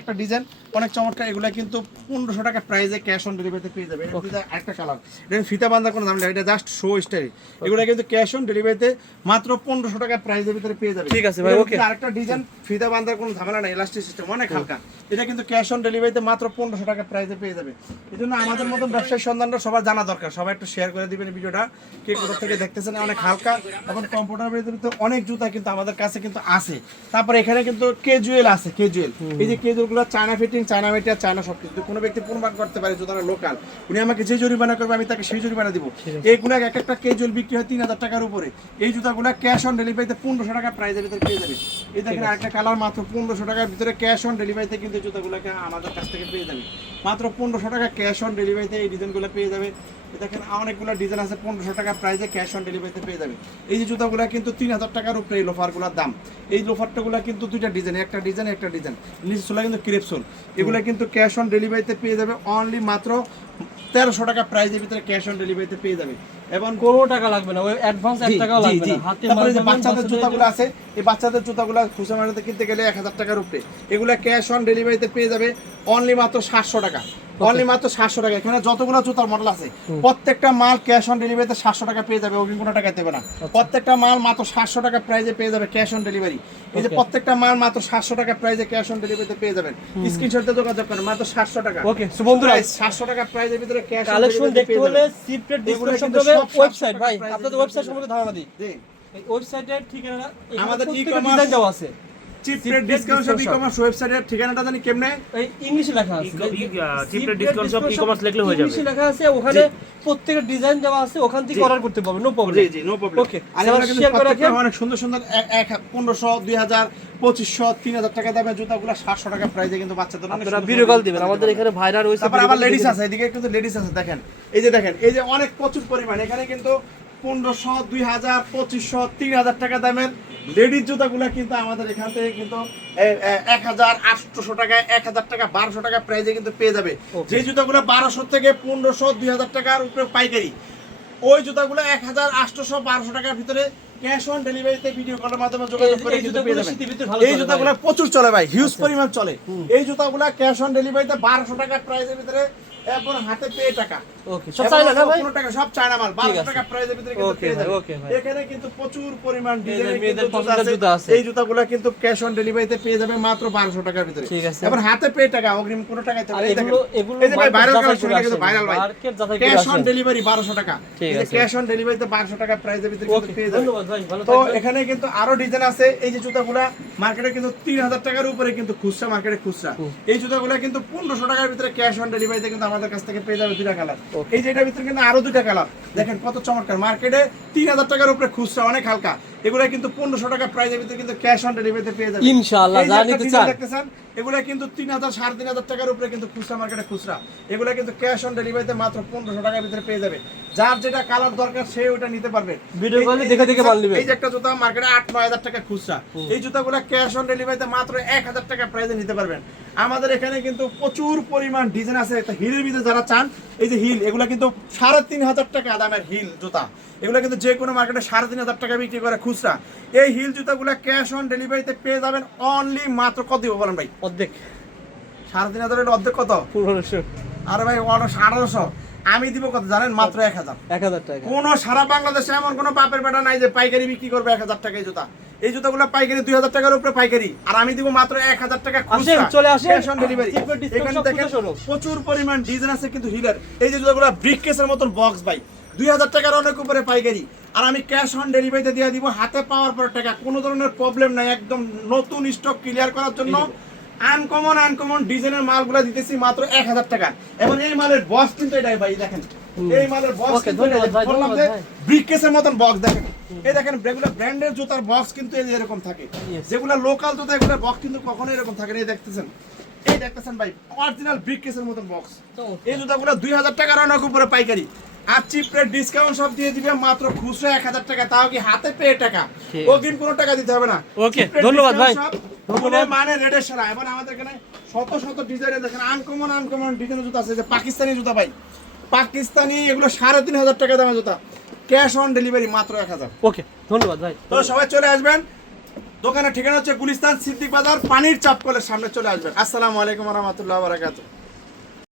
একটা ডিজাইন অনেক চমৎকার এগুলা কিন্তু পনেরোশো টাকা প্রাইসে ক্যাশ অন ডেলিভারিতে পেয়ে যাবে। এটা একটা কালার এটা ফিতা বান্ধা কোনো দাম নেই এটা জাস্ট শো স্টাইল এগুলা কিন্তু ক্যাশ অন ডেলিভারিতে মাত্র পনেরোশো টাকা প্রাইসের ভিতরে পেয়ে যাবে। ঠিক আছে ভাই. ভিতরে আরেকটা ডিজাইন ফিতা বান্ধার কোনো ঝামেলা নাই ইলাস্টিক সিস্টেম অনেক হালকা। এটা কিন্তু ক্যাশ অন ডেলিভারিতে মাত্র পনেরোশো টাকা প্রাইসে পেয়ে যাবে। এই জন্য আমাদের মতন ব্যবসায়ী সন্ধানটা সবার জানা দরকার। সবাই একটু শেয়ার করে দিবেন ভিডিওটা। কে কোথা থেকে দেখতেছেন অনেক হালকা। এবং কম্পিউটার ভিতরে অনেক জুতা কিন্তু আমাদের কাছে কিন্তু আছে। তারপরে এখানে কিন্তু কেজুয়েল আছে কেজুয়েল এই যে কেজুয়েল গুলো চায়না ফিটিং চায়না মেটিয়া চায়না সব কিছু কোনো ব্যক্তি প্রমাণ করতে পারে জুতাটা লোকাল উনি আমাকে যে জরিমানা করবে আমি তাকে সেই জরিমানা দিব। এইগুলো এক একটা কেজুয়েল বিক্রি হয় তিন হাজার টাকার উপরে। এই জুতাগুলো ক্যাশ অন ডেলিভারিতে পনেরোশো টাকা প্রাইজের ভিতরে পেয়ে যাবে। এই দেখেন আরেকটা কালার মাত্র পনেরোশো টাকার ভিতরে ক্যাশ অন ডেলিভারিতে কিন্তু এই জুতাগুলোকে আমাদের কাছ থেকে পেয়ে যাবে। মাত্র পনেরোশো টাকা ক্যাশ অন ডেলিভারিতে এই ডিজাইনগুলো পেয়ে যাবে। দেখেন অনেকগুলো ডিজাইন আছে পনেরোশো টাকা প্রাইসে ক্যাশ অন ডেলিভারিতে পেয়ে যাবে। এই যে জুতাগুলো কিন্তু তিন হাজার টাকার উপরে এই লোফারগুলোর দাম। এই লোফারটাগুলো কিন্তু দুইটা ডিজাইন একটা ডিজাইন একটা ডিজাইন নিচে চলে কিন্তু ক্রেপসোল এগুলো কিন্তু ক্যাশ অন ডেলিভারিতে পেয়ে যাবে অনলি মাত্র তেরোশো টাকা প্রাইসের ভিতরে ক্যাশ অন ডেলিভারিতে পেয়ে যাবে। এবং কোনো টাকা লাগবে না ওই অ্যাডভান্স এক টাকাও লাগবে না হাতে তারপরে যে বাচ্চাদের জুতাগুলো আছে এই বাচ্চাদের জুতাগুলো খুচরা মার্কেটে কিনতে গেলে এক হাজার টাকার উপরে। এগুলো ক্যাশ অন ডেলিভারিতে পেয়ে যাবে অনলি মাত্র সাতশো টাকা। অনলি মাত্র সাতশো টাকা। এখানে যতগুলো জুতার মডেল আছে প্রত্যেকটা মাল ক্যাশ অন ডেলিভারিতে সাতশো টাকা পেয়ে যাবে অগ্রিম কোনো টাকা দেবে না। প্রত্যেকটা মাল মাত্র সাতশো টাকা প্রাইজে পেয়ে যাবে ক্যাশ অন ডেলিভারি এই যে প্রত্যেকটা মাল মাত্র সাতশো টাকা প্রাইজে ক্যাশ অন ডেলিভারিতে পেয়ে যাবেন। স্ক্রিনশটে যোগাযোগ করেন মাত্র সাতশো টাকা। ওকে বন্ধুরা সাতশো টাকা প্রাইজের ভিতরে ক্যাশ কালেকশন দেখতে হলে সিপ্রেট ডিসক্রিপশন ওয়েবসাইট ভাই। আপনাদের ওয়েবসাইট সম্পর্কে ধারণা দিই। এই ওয়েবসাইটের ঠিকানা আমাদের প্রত্যেকটা e-commerce- দেওয়া আছে। চিপ রেট ডিসকাউন্ট সব discount ই-কমার্স ওয়েবসাইটের ঠিকানাটা জানি কেমনে? ইংলিশে লেখা আছে। সব discount e-commerce লিখলে হয়ে যাবে। ইংলিশে লেখা আছে ওখানে প্রত্যেকটা ডিজাইন দেওয়া আছে ওখান থেকে অর্ডার করতে পারবে নো প্রবলেম জি জি নো প্রবলেম Okay. আর এগুলো কিন্তু অনেক সুন্দর সুন্দর এক- এক পনেরোশো দুই হাজার পঁচিশশো তিন হাজার টাকা দামের জুতাগুলো সাতশো টাকা প্রাইসে কিন্তু বাচ্চাদের অনেক আপনারা ভিডিও কল দিবেন আমাদের এখানে ভাইরাল তারপর আবার লেডিস আছে এদিকে কিন্তু লেডিস আছে দেখেন। এই যে দেখেন এই যে অনেক প্রচুর পরিমাণ এখানে কিন্তু পনেরোশো দুই হাজার পঁচিশশো তিন হাজার টাকা দামের লেডিস জুতাগুলো কিন্তু আমাদের এখান থেকে কিন্তু এক হাজার আটশোশো টাকায় এক হাজার টাকা বারোশো টাকা প্রাইজে কিন্তু পেয়ে যাবে। যে জুতাগুলো বারোশো থেকে পনেরোশো দুই হাজার টাকার উপরে পাইকারি ওই জুতাগুলো এক হাজার আটশোশো বারোশো টাকার ভিতরে ক্যাশ অন ডেলিভারিতে ভিডিও কলের মাধ্যমে যোগাযোগ করে এই কিন্তু জুতাগুলো পেয়ে যাবেন। শীতের ভিতরে ভালো এই জুতাগুলো প্রচুর চলে ভাই হিউজ পরিমাণ চলে। এই জুতাগুলো ক্যাশ অন ডেলিভারিতে বারোশো টাকা প্রাইজের ভিতরে এবং হাতে পেয়ে টাকা। ওকে সব এবং না ভাই? টাকা সব চায়না মাল ঠিক 1200 আছে। টাকা প্রাইসের ভিতরে কিন্তু পেয়ে ভাই, যাবেন। ভাই। এখানে কিন্তু প্রচুর পরিমাণ ডিজাইনের মেয়েদের পছন্দের জুতা আছে। এই জুতাগুলো কিন্তু ক্যাশ অন ডেলিভারিতে পেয়ে যাবে মাত্র 1200 টাকার ভিতরে। ঠিক আছে। এবার হাতে পেয়ে টাকা অগ্রিম কোনো টাকা দিতে হবে এগুলো এগুলো এই যে ভাই ভাইরাল কালেকশন কিন্তু ভাইরাল ভাই। মার্কেট যাচাই করে ক্যাশ অন ডেলিভারি 1200 টাকা। ঠিক আছে। ক্যাশ অন ডেলিভারিতে 1200 টাকা প্রাইসের ভিতরে কিন্তু পেয়ে যাবে ধন্যবাদ ভাই ভালো তো এখানে কিন্তু আরও ডিজাইন আছে। এই যে জুতাগুলা মার্কেটে কিন্তু তিন হাজার টাকার উপরে কিন্তু খুচরা মার্কেটে খুচরা। এই জুতাগুলা কিন্তু পনেরোশো টাকার ভিতরে ক্যাশ অন ডেলিভারিতে কিন্তু আমাদের কাছ থেকে পেয়ে যাবে দুইটা কালার. এই যে এটার ভিতরে কিন্তু আরও দুইটা কালার দেখেন কত চমৎকার। মার্কেটে তিন হাজার টাকার উপরে খুচরা অনেক হালকা। এগুলা কিন্তু পনেরোশো টাকা প্রাইজের ভিতরে কিন্তু ক্যাশ অন ডেলিভারিতে পেয়ে যাবে ইনশাআল্লাহ, যে নিতে চান। এগুলা কিন্তু তিন হাজার সাড়ে তিন হাজার টাকার উপরে কিন্তু খুচরা মার্কেটে খুচরা। এগুলা কিন্তু ক্যাশ অন ডেলিভারিতে মাত্র পনেরোশো টাকার ভিতরে পেয়ে যাবে যার যেটা কালার দরকার সে ওটা নিতে পারবে। এ এই- দেখে দেখে মাল নিবে। এই যে একটা জুতা মার্কেটে আট নয় হাজার টাকা খুচরা। এই জুতাগুলো ক্যাশ অন ডেলিভারিতে মাত্র এক হাজার টাকা প্রাইসে নিতে পারবেন। আমাদের এখানে কিন্তু প্রচুর পরিমাণ ডিজাইন আছে। হিলের ভিতরে যারা চান এই যে হিল এগুলা কিন্তু সাড়ে তিন হাজার টাকা দামের হিল জুতা। এগুলো কিন্তু যে কোনো মার্কেটে সাড়ে তিন হাজার টাকা বিক্রি করে খুচরা। এই হিল জুতাগুলো ক্যাশ অন ডেলিভারিতে পেয়ে যাবেন অনলি মাত্র কত দিব বলেন ভাই? অর্ধেক। সাড়ে তিন হাজারের অর্ধেক কত? পনেরোশো। আরে ভাই আঠারোশো আমি দিব কত জানেন? মাত্র এক হাজার। এক হাজার টাকা। কোন সারা বাংলাদেশে এমন কোনো বাপের বেটা নাই যে পাইকারি বিক্রি করবে এক হাজার টাকায় জুতা। এই জুতাগুলো পাইকারি দুই হাজার টাকার উপরে পাইকারি। আর আমি দিব মাত্র এক হাজার টাকা চলে আসেন। ক্যাশ অন ডেলিভারি এখানে দেখেন। প্রচুর পরিমাণ ডিজাইন আছে কিন্তু হিলার। এই যে জুতাগুলো ব্রিক কেসের মতন বক্স ভাই। দুই হাজার টাকার অনেক উপরে পাইকারি। আর আমি ক্যাশ অন ডেলিভারিতে দিয়ে দিব হাতে পাওয়ার পর টাকা। কোনো ধরনের প্রবলেম নাই একদম নতুন স্টক ক্লিয়ার করার জন্য। আনকমন আনকমন ডিজাইনের মালগুলো দিতেছি মাত্র এক হাজার টাকা। এবং এই মালের বক্স কিন্তু এটাই ভাই দেখেন। এই মালের বক্স ধন্যবাদ ভাই। ব্রিককেসের মতন বক্স দেখেন। এই দেখেন রেগুলার ব্র্যান্ডের জুতার বক্স কিন্তু এরকম থাকে. যেগুলো লোকাল জুতা এগুলো বক্স কিন্তু কখনো এরকম থাকে না। এই দেখতেছেন। এই দেখতেছেন ভাই অরিজিনাল ব্রিককেসের মতন বক্স এই জুতাগুলো দুই হাজার টাকার অনেক উপরে পাইকারি। আর ডিসকাউন্ট সব দিয়ে দিবে মাত্র খুচরা এক হাজার টাকা তাও কি হাতে পেয়ে টাকা? অগ্রিম কোনো টাকা দিতে হবে না। Rate ধন্যবাদ ভাই। মানে রেডের সেরা। এবার আমাদের এখানে শত শত ডিজাইনে দেখেন আনকমন আনকমন ডিজাইনের জুতা আছে। যে পাকিস্তানি জুতা ভাই পাকিস্তানি এগুলো সাড়ে তিন হাজার টাকা দামের জুতা। ক্যাশ অন ডেলিভারি মাত্র এক হাজার। ওকে ধন্যবাদ ভাই। তো সবাই চলে আসবেন। দোকানের ঠিকানা হচ্ছে গুলিস্তান সিদ্দিক বাজার পানির চাপ কলের সামনে চলে আসবেন। আসসালামু আলাইকুম রহমতুল্লাহ বারাকাতু